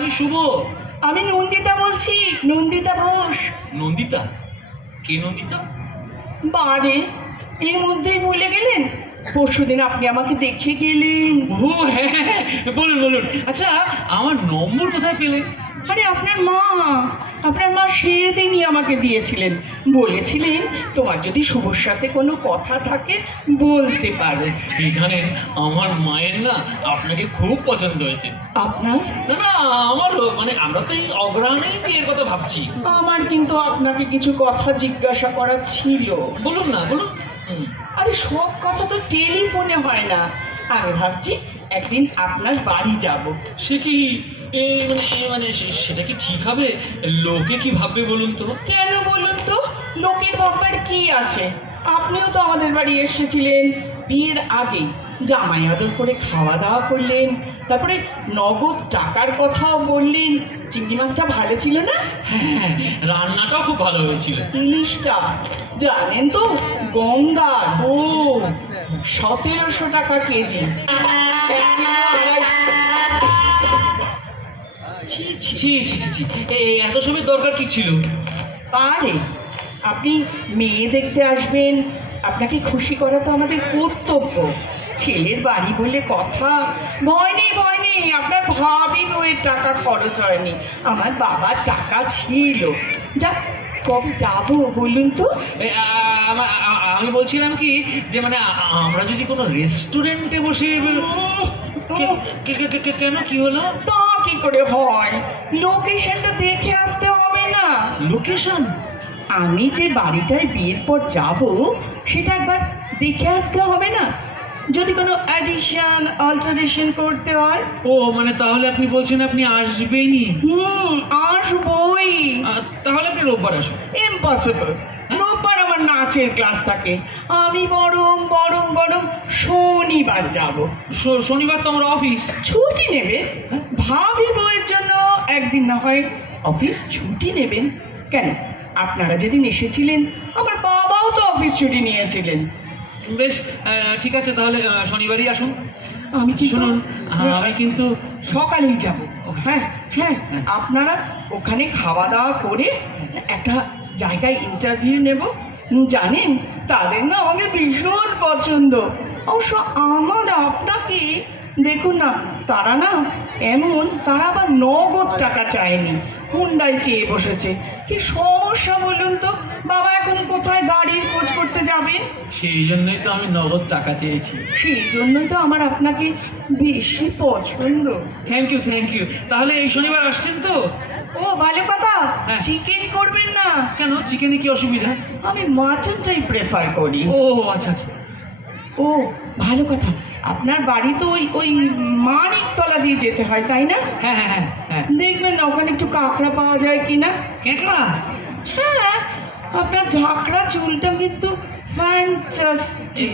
আমি শুভ। আমি নন্দিতা বলছি, নন্দিতা ঘোষ। নন্দিতা? কে নন্দিতা? বারে এর মধ্যেই বলে গেলেন, পরশুদিন আপনি আমাকে দেখে গেলেন। ও হ্যাঁ হ্যাঁ, বলুন বলুন। আচ্ছা, আমার নম্বর কোথায় পেলেন? আরে আপনার মা সেদিনই আমাকে দিয়েছিলেন, বলেছিলেন তোমার যদি শুভর সাথে কোনো কথা থাকে বলতে পারো। এই জানেন, আমার মায়ের না আপনাকে খুব পছন্দ হয়েছে। আপনার? না না, আমারও, মানে আমরা তো এই অগ্রহণেই বিয়ের কথা ভাবছি। আমার কিন্তু আপনাকে কিছু কথা জিজ্ঞাসা করা ছিল। বলুন না, বলুন। আরে সব কথা তো টেলিফোনে হয় না। আমি ভাবছি একদিন আপনার বাড়ি যাব। সে কি সেটা কি ঠিক হবে? লোকে কি ভাববে বলুন তো? কেন বলুন তো, লোকের ভাববার কি আছে? আপনিও তো আমাদের বাড়ি এসেছিলেন বিয়ের আগে, জামাই আদর করে খাওয়া দাওয়া করলেন, তারপরে নগদ টাকার কথাও বললেন। চিংড়ি মাছটা ভালো ছিল না? হ্যাঁ, রান্নাটাও খুব ভালো হয়েছিল। ইলিশটা জানেন তো গঙ্গার, ও 1700 টাকা কেজি। এক কিলো ছি ছি। ছি ছি ছি ছি, এত সময় দরকার কি ছিল? আরে আপনি মেয়ে দেখতে আসবেন, আপনাকে খুশি করা তো আমাদের কর্তব্য। ছেলের বাড়ি বলে কথা। ভয় নেই, আপনার ভাবি বইয়ের টাকা খরচ হয়নি, আমার বাবার টাকা ছিল। যাক, কবে যাবো বলুন তো? আমি বলছিলাম কি, যে মানে আমরা যদি কোনো রেস্টুরেন্টে বসে কেন, কি হলো? তা কি করে হয়, লোকেশনটা দেখে আসতে হবে না? লোকেশন? আমি যে বাড়িটায় বিয়ের পর যাব সেটা একবার দেখে আসতে হবে না? যদি কোনো অ্যাডিশন অল্টারেশন করতে হয়। ও মানে তাহলে আপনি বলছেন আপনি আসবেনই? আসবই। তাহলে আপনি রোববার আসুন। ইম্পসিবল, রোববার আমার নাচের ক্লাস থাকে। আমি বরং বরং বরং শনিবার যাব। শনিবার তো আমার অফিস। ছুটি নেবে? ভাবি বউয়ের জন্য একদিন না হয় অফিস ছুটি নেবেন। কেন, আপনারা যেদিন এসেছিলেন আমার বাবাও তো অফিস ছুটি নিয়েছিলেন। বেশ, ঠিক আছে, তাহলে শনিবারই আসুন। আমি ঠিক শুনুন, আমি কিন্তু সকালেই যাব। হ্যাঁ হ্যাঁ, আপনারা ওখানে খাওয়া দাওয়া করে একটা জায়গায় ইন্টারভিউ নেব। জানেন, তাদের না আমাকে ভীষণ পছন্দ। অবশ্য আমার আপনাকে দেখুন না, তারা না এমন, তারা আবার নগদ টাকা চায়নি, হুন্ডাই চেয়ে বসেছে। কি সমস্যা বলুন তো? বাবা এখন কোথায় গাড়ির খোঁজ করতে যাবে? সেই জন্যই তো আমি নগদ টাকা চেয়েছি। সেই জন্যই তো আমার আপনাকে বেশি পছন্দ। Thank you, thank you. তাহলে এই শনিবার আসছেন তো? ও ভালো কথা। হ্যাঁ। চিকেন করবেন না? কেন, চিকেনে কি অসুবিধা? আমি মাটনটাই প্রেফার করি। ও আচ্ছা আচ্ছা। ও ভালো কথা, আপনার বাড়ি তো ওই ওই মানিকতলা দিয়ে যেতে হয় তাই না? হ্যাঁ হ্যাঁ হ্যাঁ হ্যাঁ। দেখবেন না ওখানে একটু কাঁকড়া পাওয়া যায় কিনা। কেকড়া? হ্যাঁ, আপনার ঝাঁকড়া চুলটা কিন্তু ফ্যান্টাস্টিক।